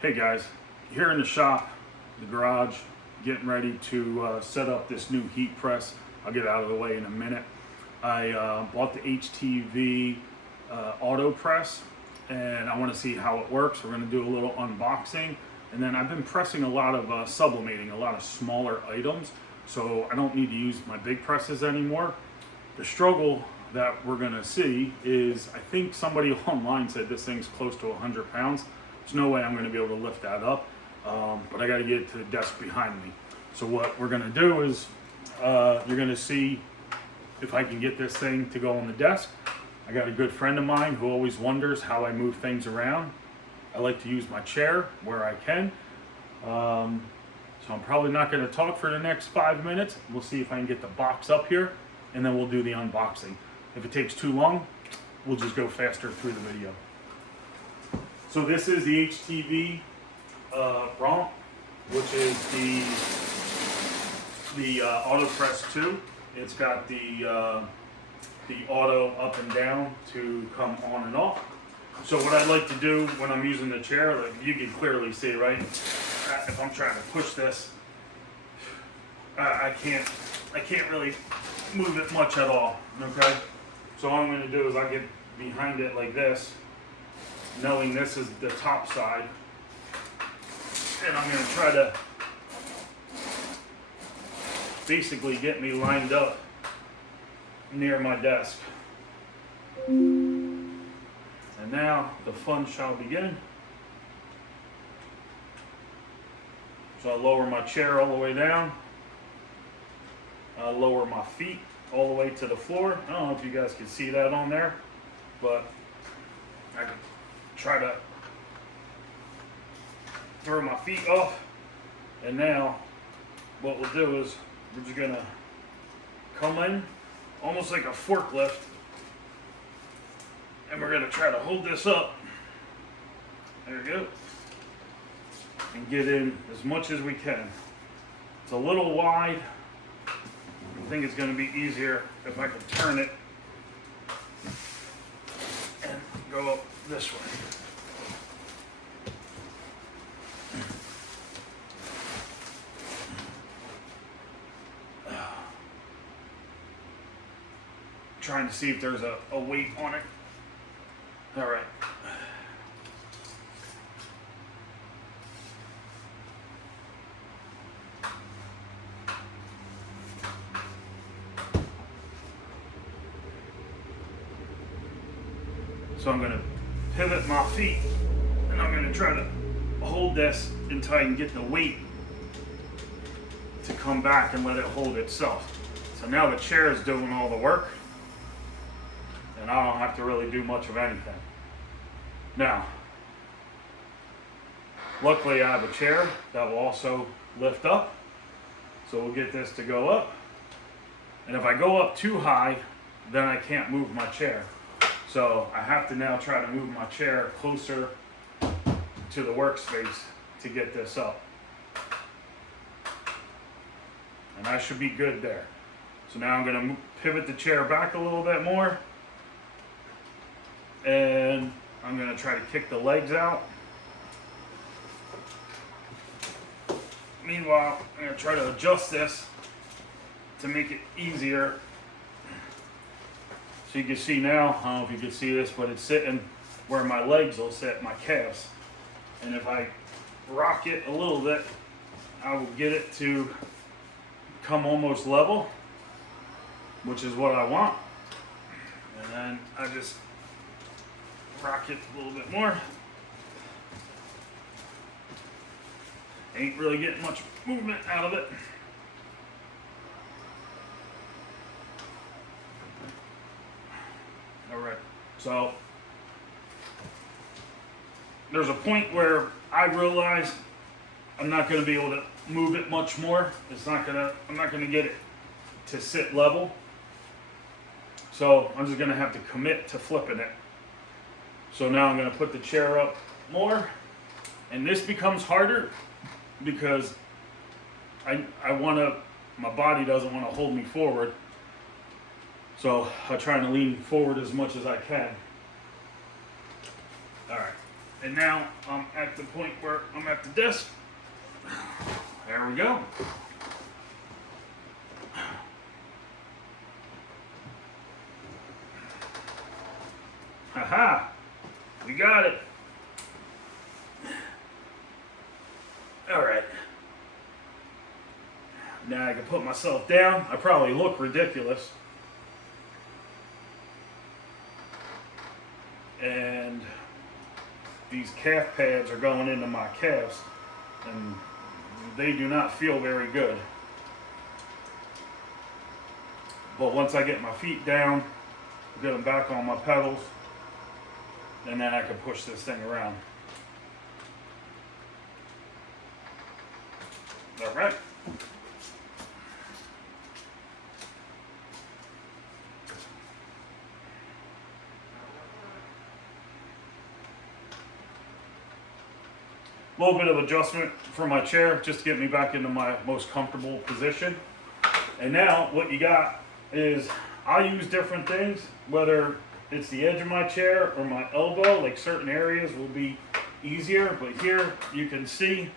Hey guys, here in the shop, the garage, getting ready to set up this new heat press. I'll get out of the way in a minute. I bought the HTV auto press and I want to see how it works. We're going to do a little unboxing, and then I've been pressing a lot of sublimating, a lot of smaller items, so I don't need to use my big presses anymore. The struggle that we're going to see is, I think somebody online said this thing's close to 100 pounds. There's no way I'm going to be able to lift that up, but I got to get it to the desk behind me. So what we're going to do is you're going to see if I can get this thing to go on the desk. I got a good friend of mine who always wonders how I move things around. I like to use my chair where I can. So I'm probably not going to talk for the next 5 minutes. We'll see if I can get the box up here, and then we'll do the unboxing. If it takes too long, we'll just go faster through the video. So this is the HTV Ront, which is the Auto Press 2. It's got the auto up and down to come on and off. So what I like to do when I'm using the chair, like you can clearly see, right? If I'm trying to push this, I can't really move it much at all. Okay. So all I'm going to do is I get behind it like this, knowing this is the top side, and I'm going to try to basically get me lined up near my desk. And now the fun shall begin. So I lower my chair all the way down. I lower my feet all the way to the floor. I don't know if you guys can see that on there, but I can try to throw my feet off. And now what we'll do is we're just gonna come in almost like a forklift, and we're gonna try to hold this up. There we go. And get in as much as we can. It's a little wide. I think it's going to be easier if I can turn it and go up this way. Trying to see if there's a weight on it. All right. So I'm going to pivot my feet, and I'm going to try to hold this until I can get the weight to come back and let it hold itself. So now the chair is doing all the work, and I don't have to really do much of anything. Now, luckily I have a chair that will also lift up, so we'll get this to go up. And if I go up too high, then I can't move my chair. So I have to now try to move my chair closer to the workspace to get this up. And I should be good there. So now I'm going to pivot the chair back a little bit more. And I'm going to try to kick the legs out. Meanwhile, I'm going to try to adjust this to make it easier. So you can see now, I don't know if you can see this, but it's sitting where my legs will sit, my calves. And if I rock it a little bit, I will get it to come almost level, which is what I want. And then I just rock it a little bit more. Ain't really getting much movement out of it. Alright, so there's a point where I realize I'm not going to be able to move it much more. I'm not going to get it to sit level. So I'm just going to have to commit to flipping it. So now I'm going to put the chair up more, and this becomes harder because my body doesn't want to hold me forward. So I'm trying to lean forward as much as I can. All right. And now I'm at the point where I'm at the desk. There we go. Haha, we got it. All right. Now I can put myself down. I probably look ridiculous. And these calf pads are going into my calves, and they do not feel very good. But once I get my feet down, get them back on my pedals, and then I can push this thing around. All right. A little bit of adjustment for my chair just to get me back into my most comfortable position. And now what you got is, I use different things, whether it's the edge of my chair or my elbow. Like certain areas will be easier, but here you can see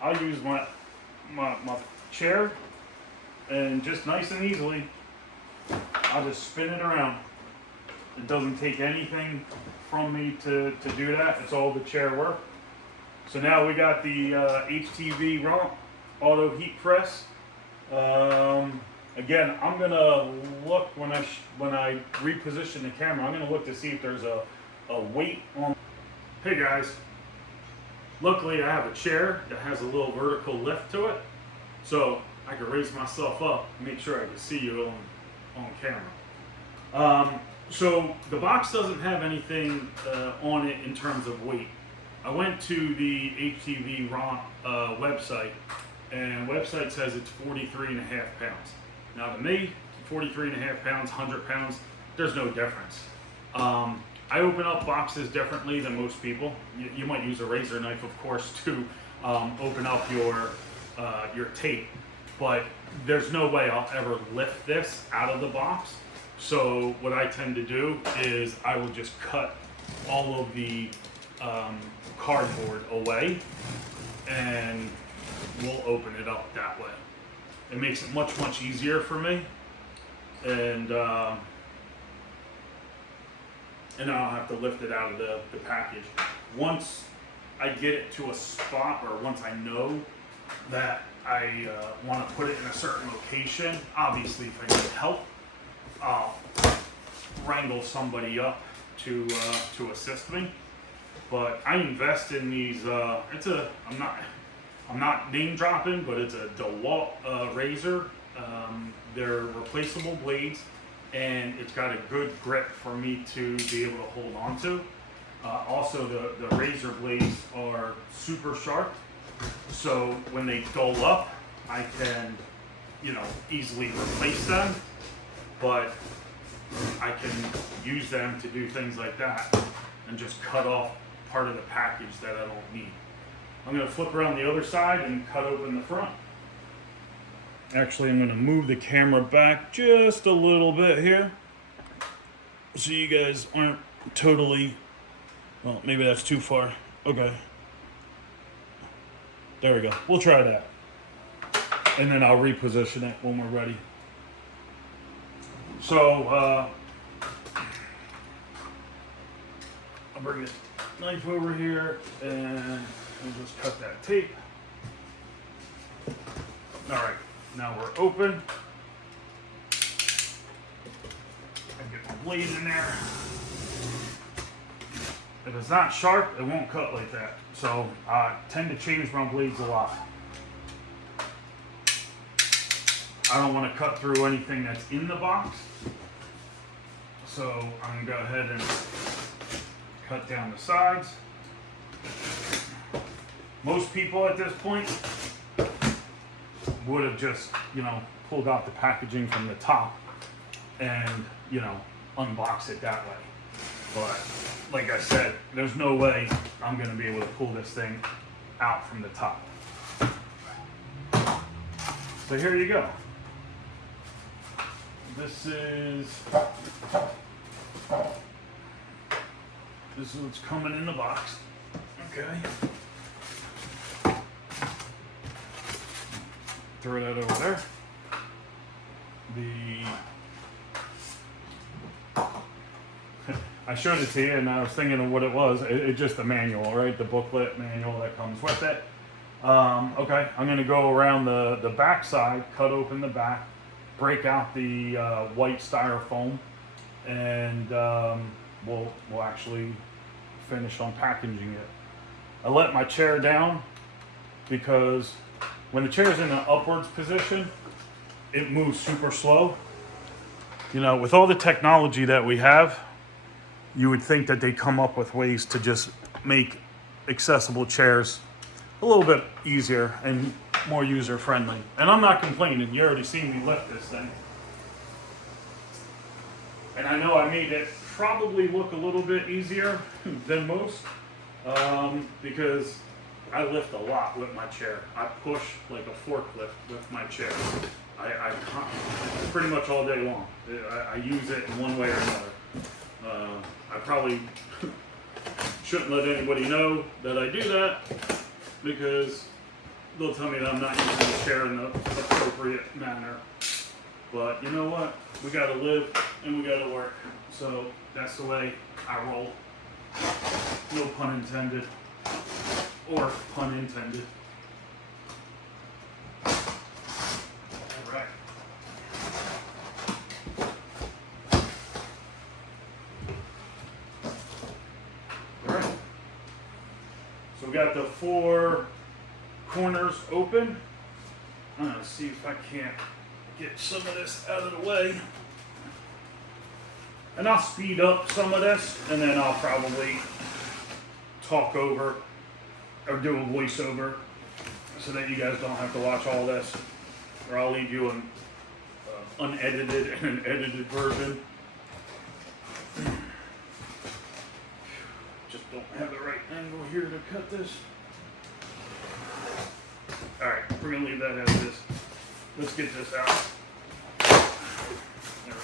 I use my chair, and just nice and easily I'll just spin it around. It doesn't take anything from me to do that. It's all the chair work. So now we got the HTV Ront auto heat press. Again, I'm gonna look when I reposition the camera. I'm gonna look to see if there's a weight on. Hey guys, luckily I have a chair that has a little vertical lift to it, so I can raise myself up and make sure I can see you on camera. So the box doesn't have anything on it in terms of weight. I went to the HTV Ront website, and website says it's 43.5 pounds. Now to me, 43.5 pounds, 100 pounds, there's no difference. I open up boxes differently than most people. You might use a razor knife, of course, to open up your tape, but there's no way I'll ever lift this out of the box. So what I tend to do is I will just cut all of the cardboard away, and we'll open it up that way. It makes it much easier for me, and I don't have to lift it out of the package. Once I get it to a spot, or once I know that I want to put it in a certain location, obviously if I need help, I'll wrangle somebody up to assist me. But I invest in these. I'm not name dropping, but it's a DeWalt razor. They're replaceable blades, and it's got a good grip for me to be able to hold on to. Also, the razor blades are super sharp, so when they dull up, I can, easily replace them. But I can use them to do things like that, and just cut off part of the package that I don't need. I'm going to flip around the other side and cut open the front. Actually, I'm going to move the camera back just a little bit here, so you guys aren't totally, well, maybe that's too far. Okay. There we go. We'll try that. And then I'll reposition it when we're ready. So, I'll bring this knife over here, and we'll just cut that tape. All right, now we're open. I get my blade in there. If it's not sharp, it won't cut like that. So I tend to change my blades a lot. I don't want to cut through anything that's in the box. So I'm gonna go ahead and cut down the sides. Most people at this point would have just, pulled out the packaging from the top and, unbox it that way. But like I said, there's no way I'm gonna be able to pull this thing out from the top. So here you go. This is what's coming in the box. Okay. Throw that over there. I showed it to you and I was thinking of what it was. It's just a manual, right? The booklet manual that comes with it. Okay, I'm gonna go around the back side, cut open the back, break out the white styrofoam, and we'll actually finish on packaging it. I let my chair down because when the chair's in an upwards position, it moves super slow. You know, with all the technology that we have, you would think that they come up with ways to just make accessible chairs a little bit easier and more user friendly. And I'm not complaining. You already seen me lift this thing. And I know I made it probably look a little bit easier than most because I lift a lot with my chair. I push like a forklift with my chair. I pretty much all day long. I use it in one way or another. I probably shouldn't let anybody know that I do that because they'll tell me that I'm not using the chair in the appropriate manner. But you know what? We gotta live and we gotta work. So that's the way I roll. No pun intended. Or pun intended. Alright. Alright. So we got the 4 corners open. I'm gonna see if I can't get some of this out of the way. And I'll speed up some of this and then I'll probably talk over or do a voiceover so that you guys don't have to watch all this, or I'll leave you an unedited and an edited version. Just don't have the right angle here to cut this. Alright, we're gonna leave that as is. Let's get this out. Alright.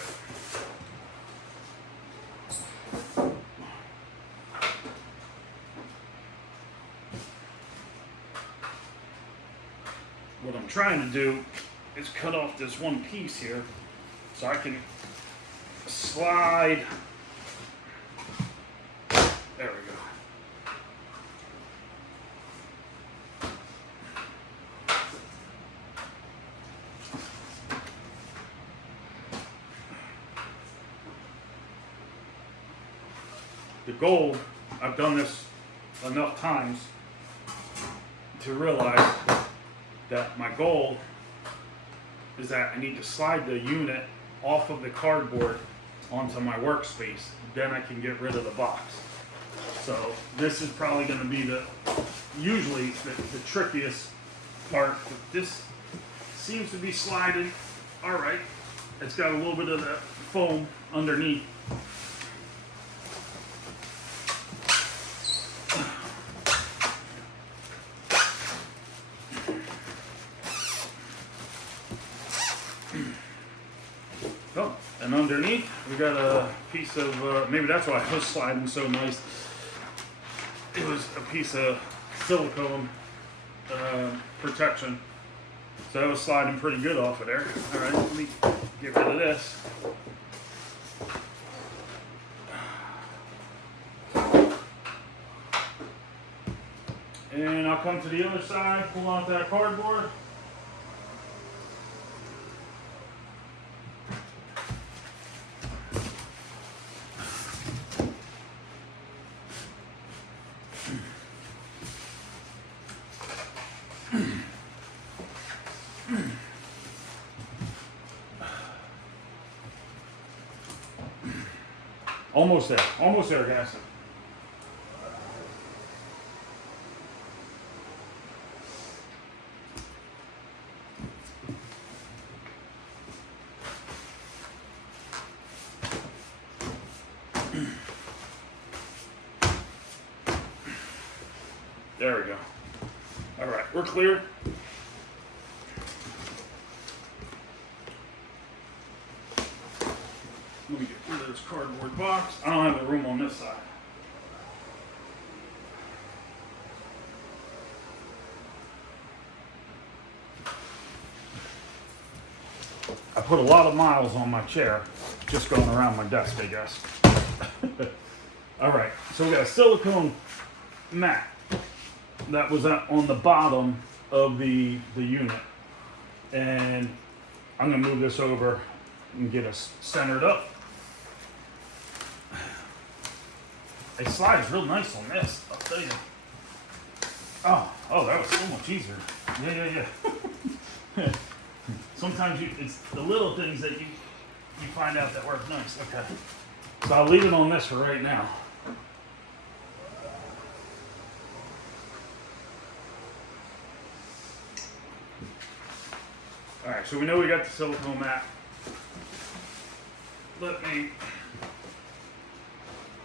What I'm trying to do is cut off this one piece here so I can slide. There we go. The goal, I've done this enough times to realize that my goal is that I need to slide the unit off of the cardboard onto my workspace. Then I can get rid of the box. So this is probably going to be usually the trickiest part. But this seems to be sliding all right. It's got a little bit of the foam underneath. Oh, and underneath we got a piece of, maybe that's why it was sliding so nice. It was a piece of silicone protection. So it was sliding pretty good off of there. All right, let me get rid of this. And I'll come to the other side, pull out that cardboard. Almost there, guys. There we go. All right, we're clear. Let me get rid of this cardboard box. I don't have the room on this side. put a lot of miles on my chair just going around my desk, I guess. All right, so we got a silicone mat that was on the bottom of the unit. And I'm gonna move this over and get us centered up. It slides real nice on this, I'll tell you. Oh, that was so much easier. Yeah. Sometimes it's the little things that you find out that work nice. Okay. So I'll leave it on this for right now. All right, so we know we got the silicone mat. Let me,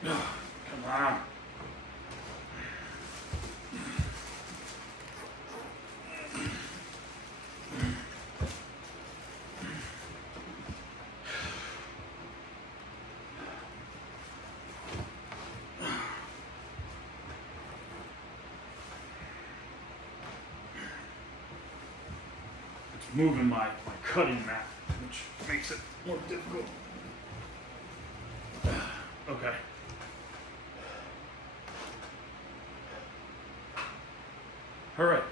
come on. Moving my cutting mat, which makes it more difficult. Okay. All right.